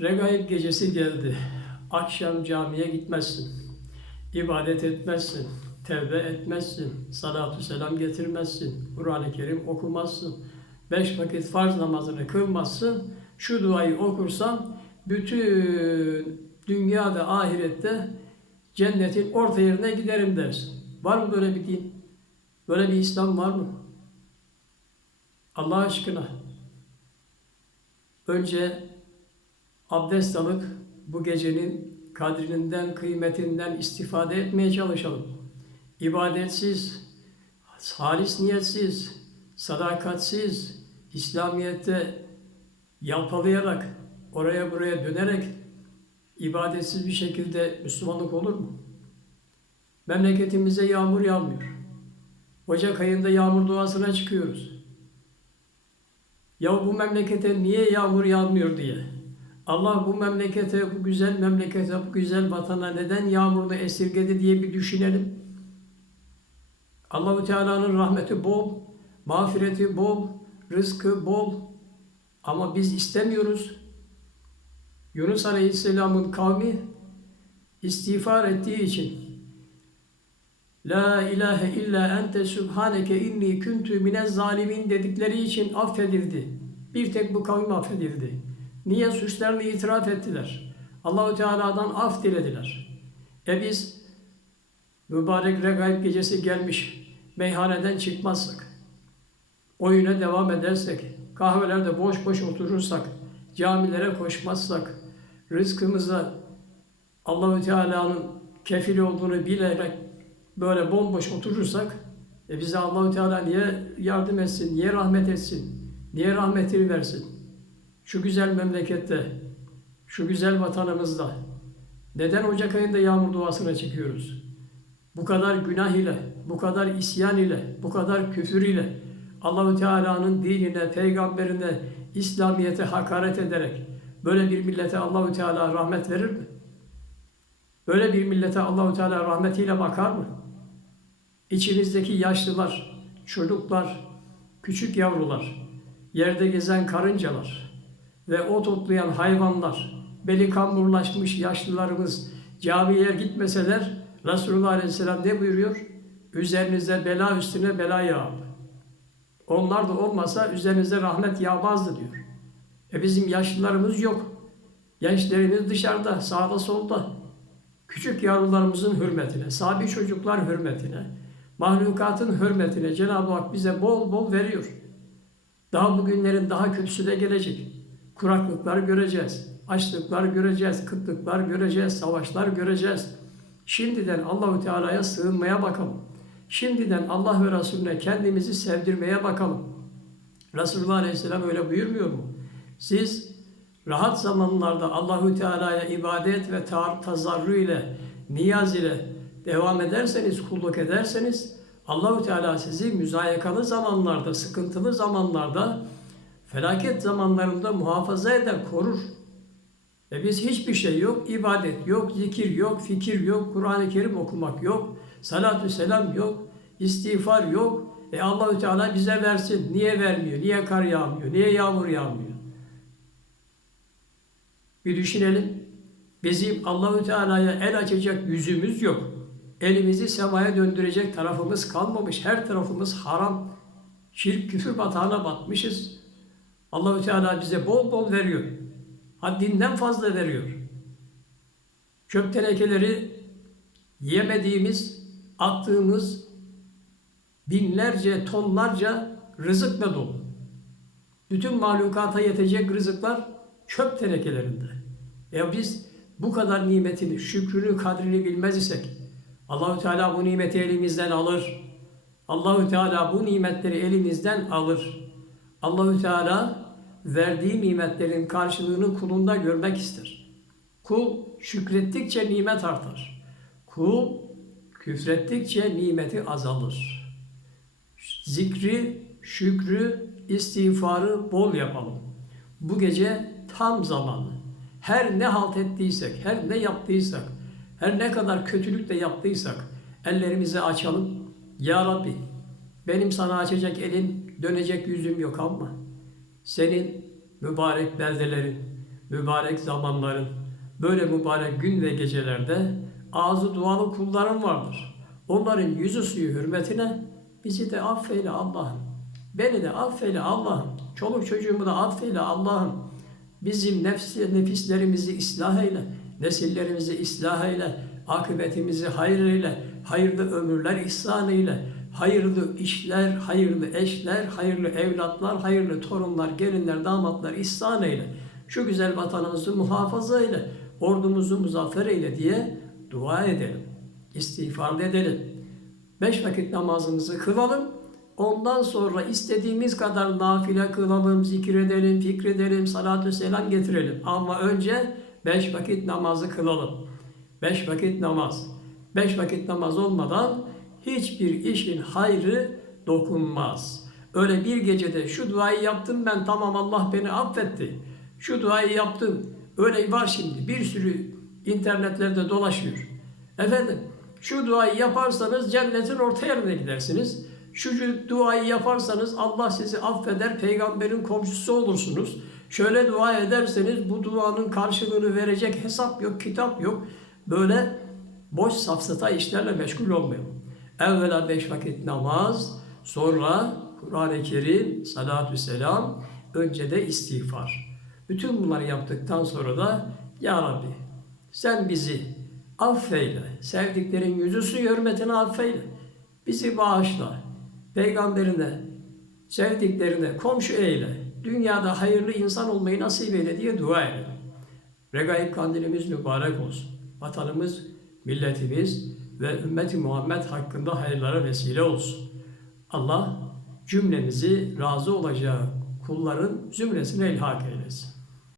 Regaib gecesi geldi. Akşam camiye gitmezsin. İbadet etmezsin. Tevbe etmezsin. Salatü selam getirmezsin. Kur'an-ı Kerim okumazsın. Beş vakit farz namazını kılmazsın. Şu duayı okursan bütün dünyada ahirette cennetin orta yerine giderim dersin. Var mı böyle bir din? Böyle bir İslam var mı? Allah aşkına. Önce abdest alıp bu gecenin kadrinden, kıymetinden istifade etmeye çalışalım. İbadetsiz, halis niyetsiz, sadakatsiz, İslamiyet'te yalpalayarak, oraya buraya dönerek ibadetsiz bir şekilde Müslümanlık olur mu? Memleketimize yağmur yağmıyor. Ocak ayında yağmur duasına çıkıyoruz. Ya bu memlekete niye yağmur yağmıyor diye. Allah bu memlekete, bu güzel memlekete, bu güzel vatana neden yağmurunu esirgedi diye bir düşünelim. Allahu Teala'nın rahmeti bol, mağfireti bol, rızkı bol. Ama biz istemiyoruz. Yunus Aleyhisselam'ın kavmi istiğfar ettiği için La ilahe illa ente subhaneke inni kuntu minez zalimin dedikleri için affedildi. Bir tek bu kavim affedildi. Niye suçlarını itiraf ettiler? Allahu Teala'dan af dilediler. E biz mübarek regaib gecesi gelmiş meyhaneden çıkmazsak, oyuna devam edersek, kahvelerde boş boş oturursak, camilere koşmazsak, rızkımıza Allahu Teala'nın kefil olduğunu bilerek böyle bomboş oturursak e bize Allahu Teala niye yardım etsin, niye rahmet etsin, niye rahmetini versin? Şu güzel memlekette, şu güzel vatanımızda neden Ocak ayında yağmur duasına çıkıyoruz? Bu kadar günah ile, bu kadar isyan ile, bu kadar küfür ile Allahu Teala'nın dinine, peygamberine, İslamiyete hakaret ederek böyle bir millete Allahu Teala rahmet verir mi? Böyle bir millete Allahu Teala rahmetiyle bakar mı? İçimizdeki yaşlılar, çocuklar, küçük yavrular, yerde gezen karıncalar ve ot toplayan hayvanlar, beli kamburlaşmış yaşlılarımız camiye gitmeseler Resulullah Aleyhisselam ne buyuruyor? Üzerinize bela üstüne bela yağdı. Onlar da olmasa üzerinize rahmet yağmazdı diyor. E bizim yaşlılarımız yok. Gençlerimiz dışarıda, sağda solda. Küçük yavrularımızın hürmetine, sabi çocuklar hürmetine, mahlukatın hürmetine Cenab-ı Hak bize bol bol veriyor. Daha bugünlerin daha kötüsü de gelecek. Kuraklıklar göreceğiz, açlıklar göreceğiz, kıtlıklar göreceğiz, savaşlar göreceğiz. Şimdiden Allahu Teala'ya sığınmaya bakalım. Şimdiden Allah ve Resulüne kendimizi sevdirmeye bakalım. Resulullah Aleyhisselam öyle buyurmuyor mu? Siz rahat zamanlarda Allahu Teala'ya ibadet ve tar tazarru ile, niyaz ile devam ederseniz, kulluk ederseniz Allahu Teala sizi müzayakalı zamanlarda, sıkıntılı zamanlarda, felaket zamanlarında muhafaza eder, korur. E biz hiçbir şey yok, ibadet yok, zikir yok, fikir yok, Kur'an-ı Kerim okumak yok, salatü selam yok, istiğfar yok. E Allahü Teala bize versin. Niye vermiyor? Niye kar yağmıyor? Niye yağmur yağmıyor? Bir düşünelim. Bizim Allahü Teala'ya el açacak yüzümüz yok. Elimizi semaya döndürecek tarafımız kalmamış. Her tarafımız haram. Şirk, küfür batağına batmışız. Allahü Teala bize bol bol veriyor. Haddinden fazla veriyor. Çöp tenekeleri yemediğimiz, attığımız binlerce, tonlarca rızıkla dolu. Bütün mahlukata yetecek rızıklar çöp tenekelerinde. Ya biz bu kadar nimetini, şükrünü, kadrini bilmez isek Allahü Teala bu nimeti elimizden alır. Allahü Teala bu nimetleri elimizden alır. Allahü Teala verdiği nimetlerin karşılığını kulunda görmek ister. Kul şükrettikçe nimet artar. Kul küfrettikçe nimeti azalır. Zikri, şükrü, istiğfarı bol yapalım. Bu gece tam zamanı. Her ne halt ettiysek, her ne yaptıysak, her ne kadar kötülük de yaptıysak ellerimizi açalım. Ya Rabbi benim sana açacak elim, dönecek yüzüm yok ama senin mübarek beldelerin, mübarek zamanların, böyle mübarek gün ve gecelerde ağzı dualı kulların vardır. Onların yüzü suyu hürmetine bizi de affeyle Allah'ım. Beni de affeyle Allah'ım. Çoluk çocuğumu da affeyle Allah'ım. Bizim nefsi, nefislerimizi ıslah eyle. Nesillerimizi ıslah eyle. Akıbetimizi hayır eyle. Hayırlı ömürler ihsan eyle. Hayırlı işler, hayırlı eşler, hayırlı evlatlar, hayırlı torunlar, gelinler, damatlar ihsan eyle. Şu güzel vatanımızı muhafaza eyle. Ordumuzu muzaffer eyle diye dua edelim. İstiğfar edelim. Beş vakit namazımızı kılalım. Ondan sonra istediğimiz kadar nafile kılalım, zikredelim, fikredelim, salatü selam getirelim. Ama önce beş vakit namazı kılalım. Beş vakit namaz. Beş vakit namaz olmadan hiçbir işin hayrı dokunmaz. Öyle bir gecede şu duayı yaptım ben tamam Allah beni affetti. Şu duayı yaptım. Öyle var şimdi bir sürü internetlerde dolaşıyor. Efendim şu duayı yaparsanız cennetin orta yerine gidersiniz. Şu duayı yaparsanız Allah sizi affeder, peygamberin komşusu olursunuz. Şöyle dua ederseniz bu duanın karşılığını verecek hesap yok, kitap yok. Böyle boş safsata işlerle meşgul olmayalım. Evvela beş vakit namaz, sonra Kur'an-ı Kerim, salatü selam, önce de istiğfar. Bütün bunları yaptıktan sonra da Ya Rabbi sen bizi affeyle, sevdiklerin yüzü suyu hürmetine affeyle, bizi bağışla, peygamberine, sevdiklerine komşu eyle, dünyada hayırlı insan olmayı nasip eyle diye dua edelim. Regaib kandilimiz mübarek olsun. Vatanımız, milletimiz ve ümmeti Muhammed hakkında hayırlara vesile olsun. Allah cümlemizi razı olacağı kulların zümresine ilhak eylesin.